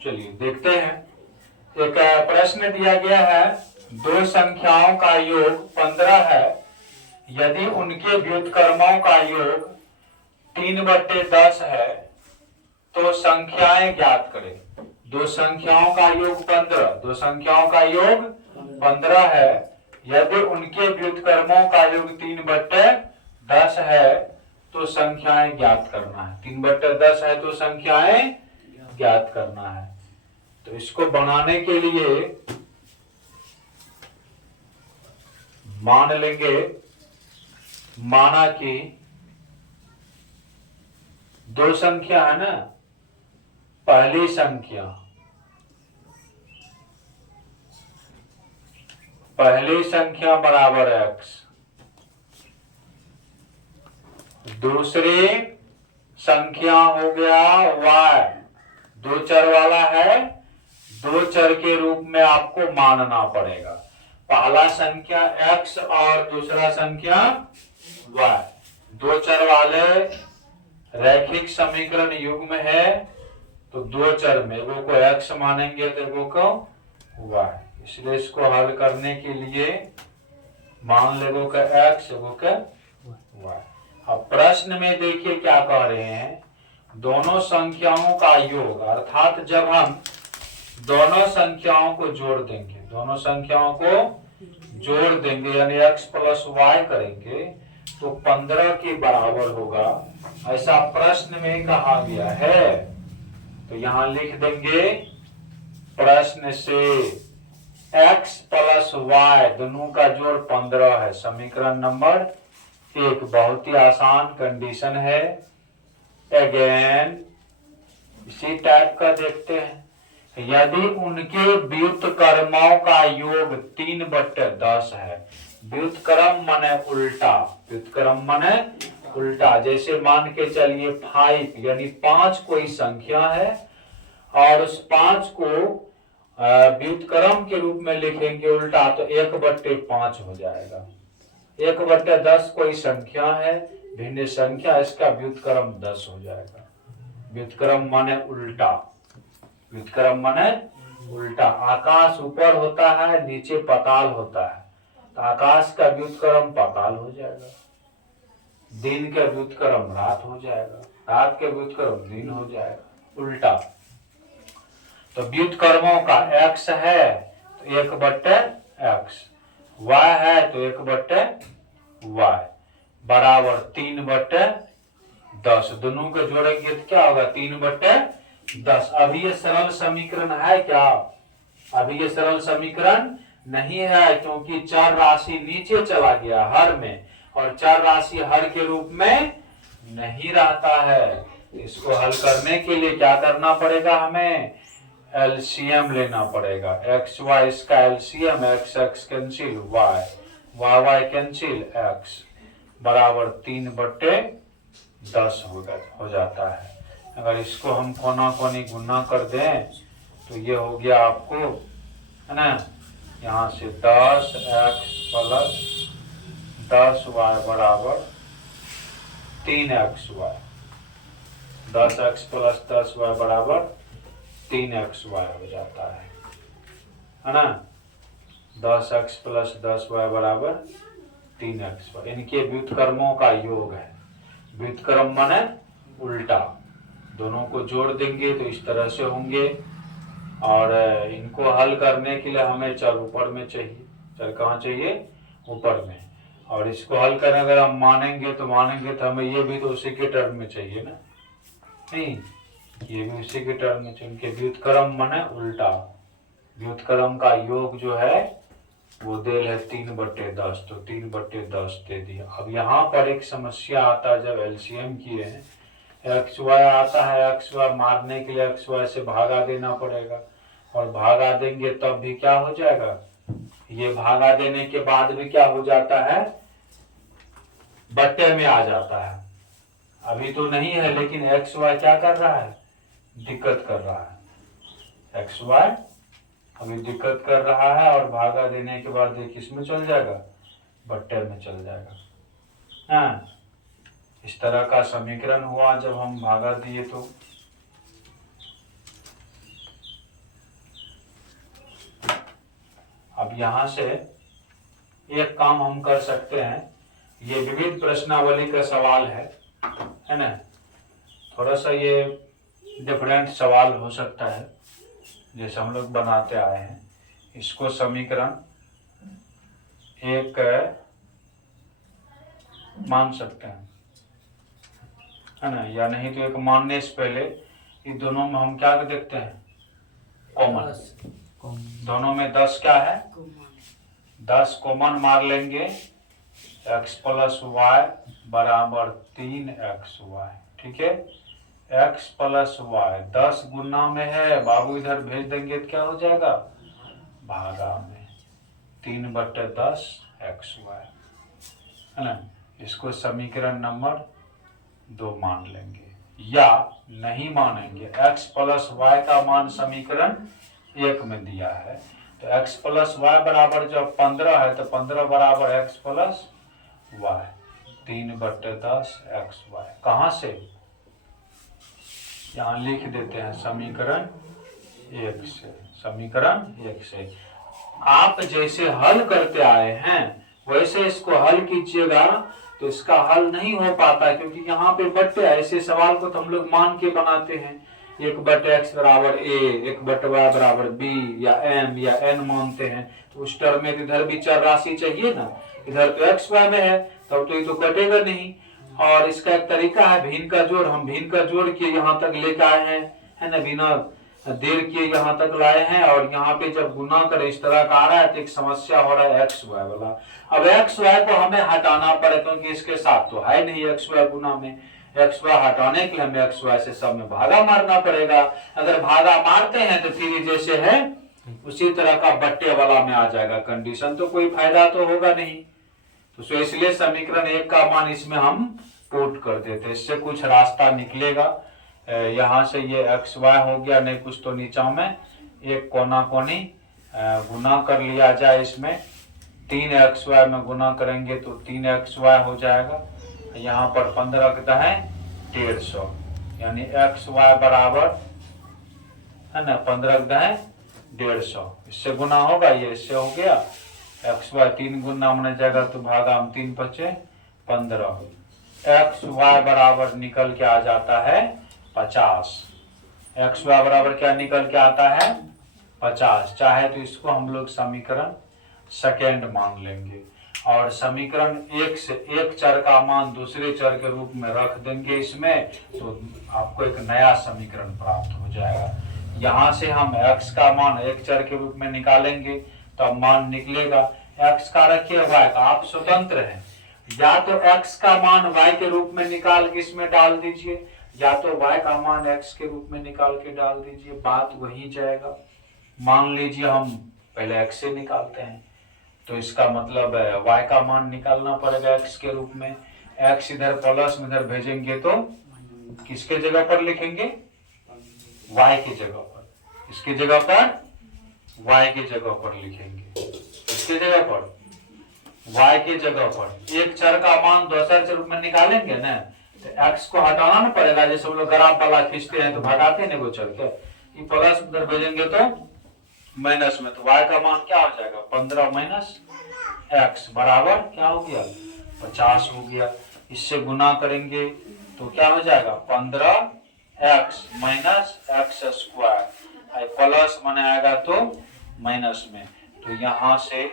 चलिए देखते हैं। एक प्रश्न दिया गया है, दो संख्याओं का योग 15 है, यदि उनके व्युत्क्रमों का योग 3/10 है तो संख्याएं ज्ञात करें। दो संख्याओं का योग 15, दो संख्याओं का योग 15 है, यदि उनके व्युत्क्रमों का योग 3/10 है तो संख्याएं ज्ञात करना है। 3/10 है तो संख्याएं ज्ञात करना है। तो इसको बनाने के लिए मान लेंगे, माना कि दो संख्या है ना, पहली संख्या बराबर x, दूसरी संख्या हो गया y, दो चर वाला है, दो चर के रूप में आपको मानना पड़ेगा। पहला संख्या x और दूसरा संख्या y, दो चर वाले रैखिक समीकरण युग्म है, तो दो चर में एगो को x मानेंगे तो एगो को y, इसलिए इसको हल करने के लिए मान लेगो का x एगो का y। अब प्रश्न में देखिए क्या कह रहे हैं, दोनों संख्याओं का योग, अर्थात जब हम दोनों संख्याओं को जोड़ देंगे, दोनों संख्याओं को जोड़ देंगे यानी x प्लस y करेंगे तो 15 के बराबर होगा, ऐसा प्रश्न में कहा गया है। तो यहां लिख देंगे प्रश्न से x प्लस y दोनों का जोड़ 15 है। समीकरण नंबर 1 बहुत ही आसान कंडीशन है। अगेन इसी टाइप का देखते हैं, यदि उनके व्युत्क्रमों का योग 3/10 है, व्युत्क्रम माने उल्टा, व्युत्क्रम माने उल्टा, जैसे मान के चलिए 5 यानी 5 कोई संख्या है और उस 5 को व्युत्क्रम के रूप में लिखेंगे उल्टा तो 1/5 हो जाएगा। 1/10 कोई संख्या है, भिन्न संख्या, इसका व्युत्क्रम 10 हो जाएगा। व्युत्क्रम माने उल्टा, व्युत्क्रम माने उल्टा। आकाश ऊपर होता है, नीचे पाताल होता है, तो आकाश का व्युत्क्रम पाताल हो जाएगा, दिन का व्युत्क्रम रात हो जाएगा, रात के व्युत्क्रम दिन हो जाएगा, उल्टा। तो व्युत्क्रमों का x है तो 1/x, y है तो 1/y बराबर 3/10, दोनों को जोड़ेंगे तो क्या होगा 3/10। अभी ये सरल समीकरण है क्या? अभी ये सरल समीकरण नहीं है, क्योंकि चर राशि नीचे चला गया हर में, और चर राशि हर के रूप में नहीं रहता है। इसको हल करने के लिए क्या करना पड़ेगा, हमें एलसीएम लेना पड़ेगा। एक्स वाई इसका LCM, x x cancel, y y y cancel, x बराबर 3/10 हो जाता है। अगर इसको हम कोना कोनी गुना कर दें तो ये हो गया आपको, है ना, यहाँ से 10x प्लस 10y बराबर 3xy, 10x प्लस 10y बराबर 3xy हो जाता है ना। 10x प्लस 10y बराबर 3xy, इनके व्युत्क्रमों का योग है। व्युत्क्रम माने उल्टा, दोनों को जोड़ देंगे तो इस तरह से होंगे, और इनको हल करने के लिए हमें चर ऊपर में चाहिए। चर कहाँ चाहिए? ऊपर में। और इसको हल करने अगर हम मानेंगे तो हमें ये भी तो उसी के टर्म में चाहिए ना, नहीं, ये भी उसी के टर्म में चाहिए। इनके व्युत्क्रम माने उल्टा, व्युत्क्रम का योग जो है वो देल है 3/10, तो 3/10 दे दिया। अब यहाँ पर एक समस्या आता है, जब एलसीएम किए हैं, एक्स वाई आता है, एक्स वाई मारने के लिए एक्स वाई से भागा देना पड़ेगा, और भागा देंगे तब भी क्या हो जाएगा, ये भागा देने के बाद भी क्या हो जाता है, बट्टे में आ जाता है। अभी तो नहीं है, लेकिन एक्स वाई क्या कर रहा है, दिक्कत कर रहा है। एक्स वाई अभी दिक्कत कर रहा है, और भागा देने के बाद ये किस में चल जाएगा, बट्टे में चल जाएगा। हाँ, इस तरह का समीकरण हुआ जब हम भागा दिए तो यहाँ से एक काम हम कर सकते हैं, ये विविध प्रश्नावली का सवाल है ना, थोड़ा सा ये डिफरेंट सवाल हो सकता है जैसे हम लोग बनाते आए हैं। इसको समीकरण एक मान सकते हैं, है ना, या नहीं तो एक मानने से पहले इन दोनों में हम क्या देखते हैं, कॉमन। दोनों में 10 क्या है, 10 कॉमन मार लेंगे। x प्लस वाई बराबर 3xy, ठीक है। x प्लस वाई 10 गुना में है, बाबू इधर भेज देंगे तो क्या हो जाएगा, भागा में 3/10 xy, है ना। इसको समीकरण नंबर 2 मान लेंगे, या नहीं मानेंगे, x प्लस वाई का मान समीकरण 1 में दिया है, तो x प्लस वाई बराबर जब 15 है तो 15 बराबर x प्लस वाई 3/10 xy। कहाँ से, यहाँ लिख देते हैं समीकरण 1 से, समीकरण 1 से। आप जैसे हल करते आए हैं वैसे इसको हल कीजिएगा तो इसका हल नहीं हो पाता, क्योंकि यहाँ पे बट्टे ऐसे सवाल को तो हम लोग मान के बनाते हैं, 1/x बराबर a, 1/y बराबर b या m या n मानते हैं, तो उस टर्म में इधर भी चर राशि चाहिए ना, इधर तो x y में है तब तो ये तो कटेगा नहीं। और इसका एक तरीका है भिन्न का जोड़, हम भिन्न का जोड़ के यहाँ तक लेकर आए हैं, है ना, बिना देर किए यहाँ तक लाए हैं, और यहाँ पे जब गुना कर इस तरह का आ रहा है तो एक समस्या हो रहा है एक्स वाई वाला। अब एक्स वाई को हमें हटाना पड़े क्योंकि इसके साथ तो है नहीं एक्स वाई गुना में, एक्स वाई हटाने के लिए हमें एक्स वाई से सब में भागा मारना पड़ेगा। अगर भागा मारते हैं तो फिर जैसे है उसी तरह का बट्टे वाला में आ जाएगा कंडीशन, तो कोई फायदा तो होगा नहीं। तो इसलिए समीकरण 1 का मान इसमें हम पुट कर देते, इससे कुछ रास्ता निकलेगा। यहाँ से ये एक्स वाई हो गया, नहीं कुछ तो नीचा में एक कोना कोनी गुना कर लिया जाए, इसमें 3xy में गुना करेंगे तो 3xy हो जाएगा। यहाँ पर 15 का है 150, यानी xy बराबर, है ना, 15 का है 150, इससे गुना होगा, ये इससे हो गया xy 3 गुना होने जाएगा तो भागा हम 3 बचे 15, xy बराबर निकल के आ जाता है 50। एक्स वाई बराबर क्या निकल के आता है 50। चाहे तो इसको हम लोग समीकरण सेकेंड मान लेंगे और समीकरण 1 से एक चर का मान दूसरे चर के रूप में रख देंगे इसमें, तो आपको एक नया समीकरण प्राप्त हो जाएगा। यहाँ से हम x का मान एक चर के रूप में निकालेंगे तो मान निकलेगा, x का रखिए y का, आप स्वतंत्र हैं, या तो x का मान y के रूप में निकाल के इसमें डाल दीजिए, या तो y का मान x के रूप में निकाल के डाल दीजिए, बात वही जाएगा। मान लीजिए हम पहले x से निकालते हैं तो इसका मतलब है y का मान निकालना पड़ेगा x के रूप में, x इधर प्लस में इधर भेजेंगे तो किसके जगह पर लिखेंगे, y की जगह पर, इसकी जगह पर y की जगह पर लिखेंगे, इसके जगह पर y की जगह पर एक चर का मान दूसरे चर में निकालेंगे ना, तो x को हटाना ना पड़ेगा, जैसे हम लोग ग्राफ वाला खींचते हैं तो भगाते हैं वो चल के, ये प्लस उधर भेजेंगे तो माइनस में, तो y का मान क्या हो जाएगा 15 माइनस x बराबर क्या हो गया 50 हो गया। इससे गुना करेंगे तो क्या हो जाएगा 15x minus x square, plus बनाएगा तो माइनस में, तो यहाँ से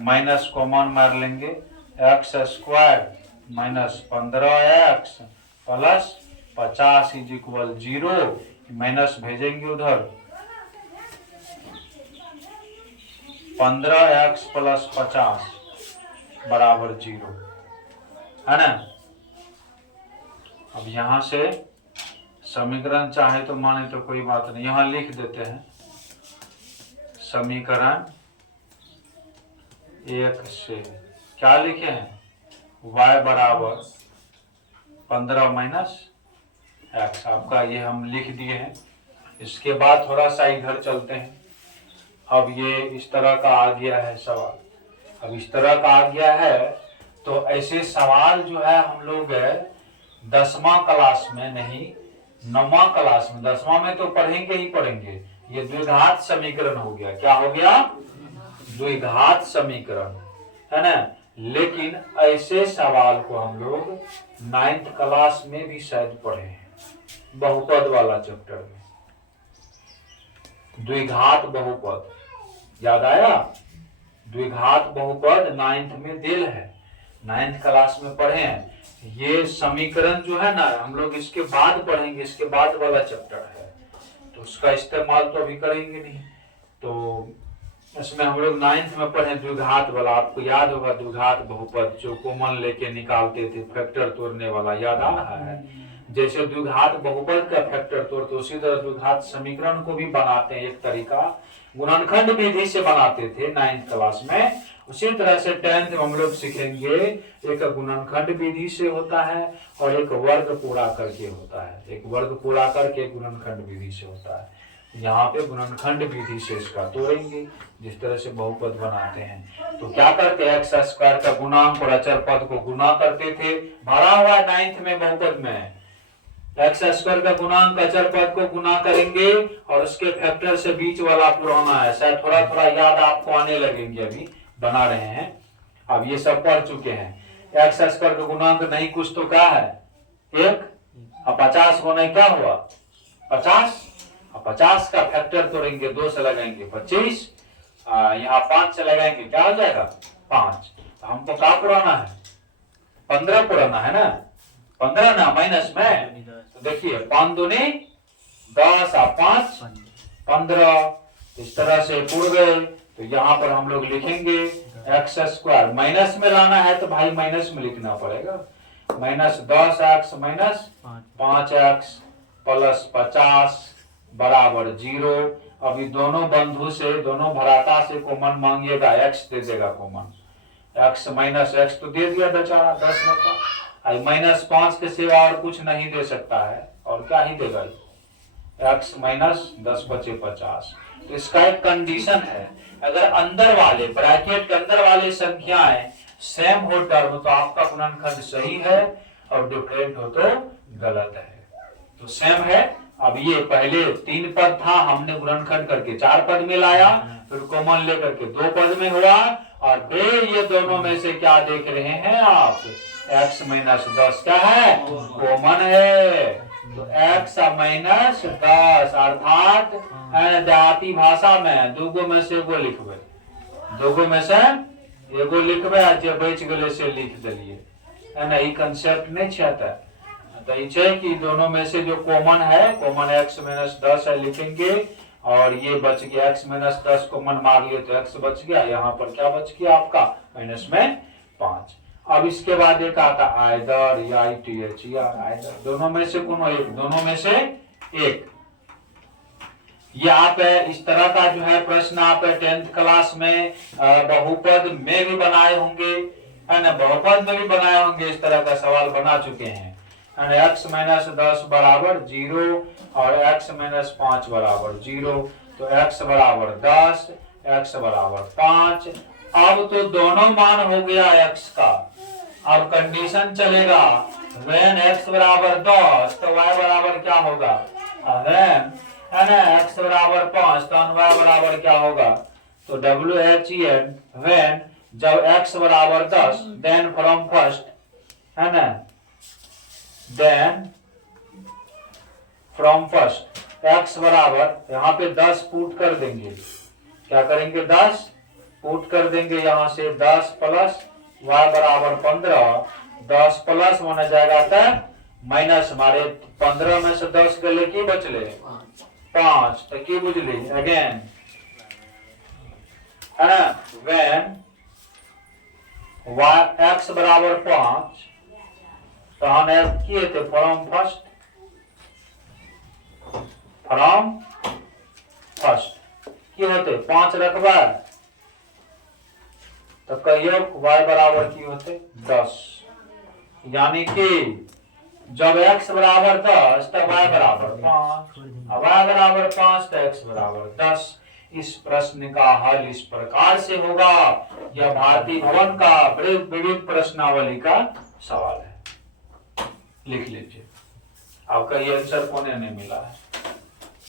माइनस कॉमन मार लेंगे, x square minus 15x plus 50 is equal 0, minus भेजेंगे उधर 15x प्लस 50 बराबर 0, है ना। अब यहाँ से समीकरण चाहे तो माने तो कोई बात नहीं, यहाँ लिख देते हैं समीकरण 1 से क्या लिखे हैं, y बराबर 15 माइनस एक्स, आपका ये हम लिख दिए हैं। इसके बाद थोड़ा सा इधर चलते हैं, अब ये इस तरह का आ गया है सवाल, अब इस तरह का आ गया है तो ऐसे सवाल जो है हम लोग 10वां क्लास में नहीं 9वां क्लास में, 10वां में तो पढ़ेंगे ही पढ़ेंगे। ये द्विघात समीकरण हो गया, क्या हो गया द्विघात समीकरण, है ना। लेकिन ऐसे सवाल को हम लोग 9th क्लास में भी शायद पढ़े हैं, बहुपद वाला चैप्टर में। द्विघात बहुपद याद आया? द्विघात बहुपद 9th में दिल है, 9th क्लास में पढ़े हैं। ये समीकरण जो है ना हम लोग इसके बाद पढ़ेंगे, इसके बाद वाला चैप्टर है, तो उसका इस्तेमाल तो अभी करेंगे नहीं। तो इसमें हम लोग 9th में पढ़े द्विघात वाला, आपको याद होगा द्विघात बहुपद जो कॉमन लेके निकालते थे, फैक्टर तोड़ने वाला, याद आ रहा है? जैसे द्विघात बहुपद का फैक्टर तोड़ते उसी तरह द्विघात समीकरण को भी बनाते हैं। एक तरीका गुणनखंड विधि से बनाते थे 9th क्लास में, उसी तरह से 10th में हम लोग सीखेंगे। एक गुणनखंड विधि से होता है और एक वर्ग पूरा करके होता है। एक वर्ग पूरा करके गुणनखंड विधि से होता है। यहाँ पे गुणनखंड विधि से इसका तोड़ेंगे, जिस तरह से बहुपद बनाते हैं। तो क्या करते हैं, एक्स स्क्वायर का गुणांक और अचर पद को गुना करते थे, भरा हुआ 9th में बहुपद में। एक्स स्क्वायर का गुणांक अचर पद को गुना करेंगे और उसके फैक्टर से बीच वाला पुराना है, शायद थोड़ा थोड़ा याद आपको आने लगेंगे, अभी बना रहे हैं। अब ये सब पढ़ चुके हैं। एक्स स्क्वायर का गुणांक नहीं कुछ तो क्या है, 1। अब 50 होने क्या हुआ, 50। अब 50 का फैक्टर तोड़ेंगे, 2 से लगाएंगे 25, यहाँ 5 से लगाएंगे क्या हो जाएगा 5। तो हमको क्या पुराना है, 15 पुराना है ना, 15 ना माइनस में। तो देखिए 5 दूनी 10 और 5 15, इस तरह से पुर गए। तो यहाँ पर हम लोग लिखेंगे एक्स स्क्वायर, माइनस में लाना है तो भाई माइनस में लिखना पड़ेगा, minus 10x minus 5x plus 50 बराबर 0। अभी दोनों बंधु से, दोनों भराता से कॉमन मांगिएगा, x दे देगा कॉमन, x माइनस x तो दे दिया बेचारा 10 बचा, माइनस 5 के सिवा और कुछ नहीं दे सकता है, और क्या ही देगा, x माइनस 10 बचे 50। तो इसका एक कंडीशन है, अगर अंदर वाले ब्रैकेट के अंदर वाले संख्याएं सेम हो टर्म तो आपका गुणनखंड सही है, और डिफरेंट हो तो गलत है। तो सेम है। अब ये पहले 3 पद था, हमने गुणनखंड करके 4 पद में लाया, फिर कॉमन लेकर के 2 पद में हुआ, और फिर ये दोनों में से क्या देख रहे हैं आप, x माइनस 10 क्या है, कॉमन है। तो x माइनस 10 अर्थात देहाती भाषा में दूगो में से एगो लिखबे, दूगो में से एगो लिखबे, जे बच गए से लिख दिलिए, है ना। ये कंसेप्ट नहीं छता, तो ये कि दोनों में से जो कॉमन है, कॉमन x माइनस 10 है लिखेंगे, और ये बच गया x माइनस 10 कॉमन मार लिए तो x बच गया, यहाँ पर क्या बच गया आपका माइनस में 5। अब इसके बाद एक आता आइदर या ITH या आइदर, दोनों में से कोनो एक, दोनों में से एक। ये आप इस तरह का जो है प्रश्न आप 10th क्लास में बहुपद में भी बनाए होंगे, है ना, बहुपद में भी बनाए होंगे, इस तरह का सवाल बना चुके हैं। x माइनस 10 बराबर 0 और x माइनस 5 बराबर 0, तो x बराबर 10, x बराबर 5। अब तो दोनों मान हो गया x का। अब कंडीशन चलेगा when x बराबर 10 तो y बराबर क्या होगा, when है ना x बराबर 5 तो y बराबर क्या होगा, तो WHEN when जब x बराबर 10 then from first, है ना, then from first x बराबर यहाँ पे 10 पुट कर देंगे, क्या करेंगे 10 पुट कर देंगे, यहाँ से 10 प्लस y बराबर 15, 10 प्लस होने जाएगा तो माइनस, हमारे 15 में से 10 गले की बचले 5, तो की बुझली अगेन, है ना, when y x बराबर 5 तो हम किए थे फ्रॉम फर्स्ट, फ्रॉम फर्स्ट की होते 5 रखबा, तो कहियो y बराबर की होते 10, यानी कि जब x बराबर 10 तो y बराबर 5, y बराबर 5 तो x बराबर 10। इस प्रश्न का हल इस प्रकार से होगा। यह भारतीय भवन का विविध प्रश्नावली का सवाल है, लिख लीजिए। आपका ये आंसर कोने नहीं मिला है।